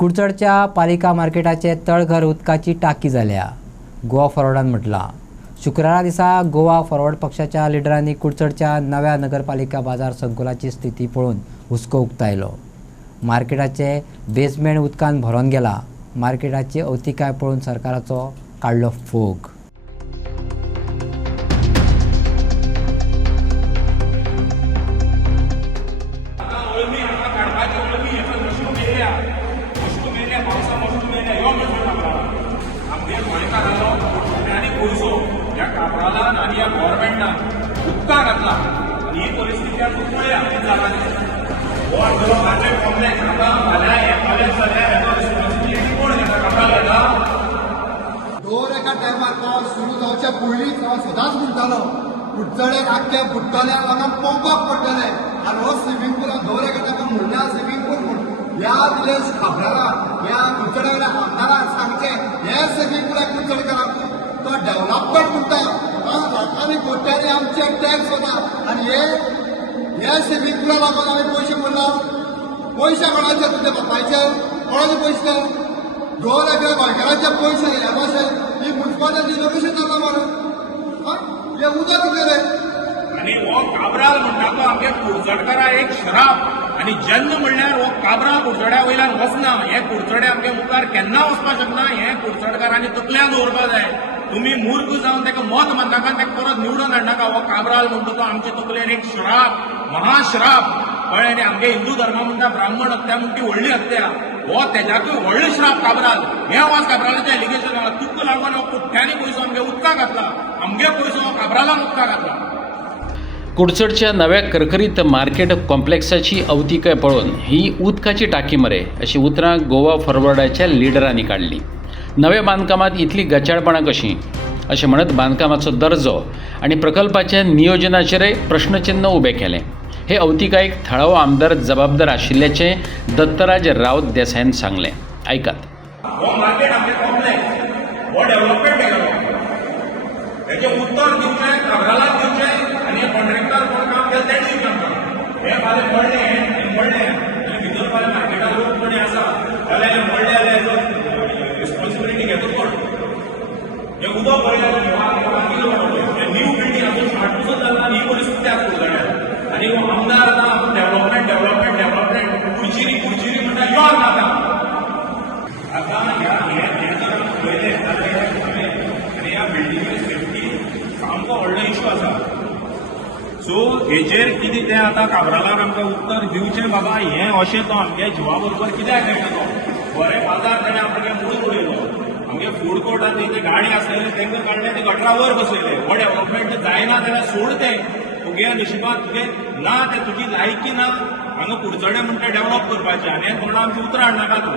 कुडचडच्या पालिका मार्केटाचे तळघर उदकाची टाकी जाल्या, गोवा फॉरवर्डान म्हटलां। शुक्रारा दिसा गोवा फॉरवर्ड पक्षाच्या लिडरांनी कुडचडच्या नव्या नगरपालिका बाजार संकुलाची स्थिती पळोवन हुस्को उक्तायलो। मार्केटाचे बेसमेंट उदकान भरोन गेला। मार्केटाची अवतिकाय पळोवन सरकाराचो काडलो फोग। ह्या कापरालान आनी ह्या गव्हर्मेंटान उदकां घातला आनी ही परिस्थिती आज पळया हो जो मार्केट कॉम्प्लेक्स आतां फाल्यां हे कॉलेज जाल्यार हेजो रिस्पॉन्सिबिलिटी कोण घेता? कापराल घेता? दर एका टायमार पावस सुरू जावच्या पयलींच हांव सदांच म्हणटालो कुडचड्याक आख्या बुडटले लोकांक पोवपाक पडटले आनी हो स्विमींग पूल दर एका टायमार म्हणल्या स्विमींग पूल म्हूण ह्या विलेज खाबराला ह्या कुडचड्या आमदाराक सांगचे हे स्विमींग पूलाक कुडचडकारांक तो डेव्हलपमेंट म्हणटा लाखांनी कोट्यांनी आमचे टॅक्स वता आनी हे स्विमींग पूला लागून आमी पयशे भरला। पयशे कोणाचे तुजे बापायचे कोणाचे पयशे दर एका गोंयकारांचे पयशे हे मातशे ही म्युनिसिपालिटी रिनोवेशन जाता मरे हे उदक कितें रे? आनी हो काबराल म्हणटा तो आमगे कुडचडकारा एक श्राप आनी जेन्ना म्हणल्यार हो काबराल कुडचड्या वयल्यान वचना हे कुडचडे आमगे मुखार केन्ना वचपाक शकना। हे कुडचडकारांनी तकल्यान दवरपाक जाय। तुम्ही मूर्ख जावन ताका मत मारनाका, ताका परत निवडून हाडनाका। हो काबराल म्हणटा तो आमचे तकलेर एक श्राप, महाश्राप कळ्ळें न्ही? आमगे हिंदू धर्मा म्हणटा ब्राह्मण हत्या म्हणटी व्हडली हत्या, हो तेज्याकूय व्हडलो श्राप काबराल। हे वाज काबरालाचें एलिगेशन आहा। तुका लागून हो कोट्यांनी पयसो आमगे उदकां घातला, आमगे पयसो हो काबरालान उदकां घातला। कुडचडच्या नव्या करकरीत मार्केट कॉम्प्लेक्साची अवतिकाय पळोवन ही उदकाची टाकी मरे अशी उतरां गोवा फॉरवर्डाच्या लिडरांनी काढली। नव्या बांदकामात इतली गचाळपणां कशी अशें म्हणत बांदकामाचो दर्जो आनी प्रकल्पाच्या नियोजनाचेरय प्रश्नचिन्ह उबें केलें। हे अवतिकायेक थळावो आमदार जबाबदार आशिल्ल्याचें दत्तराज रावत देसायन सांगलें। आयकात। हो मार्केट आमगे कॉम्प्लेक्स हो डेव्हलपमेंट केलो, हेजें उत्तर दिवचें काबरालाक दिवचें आनी कॉन्ट्रॅक्टर कोण काम केलें तें दिवचें आमकां। हे फाल्यां पडलें आनी भितर फाल्यां मार्केटान लोक कोणी आसा जाल्यार हे पडले जाल्यार हेजो रिस्पॉन्सिबिलिटी घेतो कोण? हे उदक भरलें हे न्यू बिल्डींग आजून स्टार्ट सुद्दां जाल्ना आनी ही परिस्थिती आज कुडचड्यार। आनी हो आमदार आतां आपूण डेव्हलपमेंट खुर्ची म्हणटा यो आतां हे जर पळयलें जाल्यार आनी ह्या बिल्डिंगे सेफ्टी सामको व्हडलो इश्यू आसा। सो हेजेर कितें तें आतां काबरालाक आमकां उत्तर दिवचें बाबा। हें अशें तो आमगे जिवा बरोबर कित्याक खेळटा तो? बरें बाजार ताणें आमगे मोडून उडयलो। आमगे फूड कोर्टान ते गाडी आसलेले तांकां काडले, ते गटरावर बसयले। हो डेव्हलपमेंट जायना जाल्यार सोड तें तुगे नशिबांत तुगे ना, तें तुजी लायकी ना हांगा कुडचडे म्हणटा डेव्हलप करपाचें आनी म्हणून आमची उतरां हाडनाका तूं।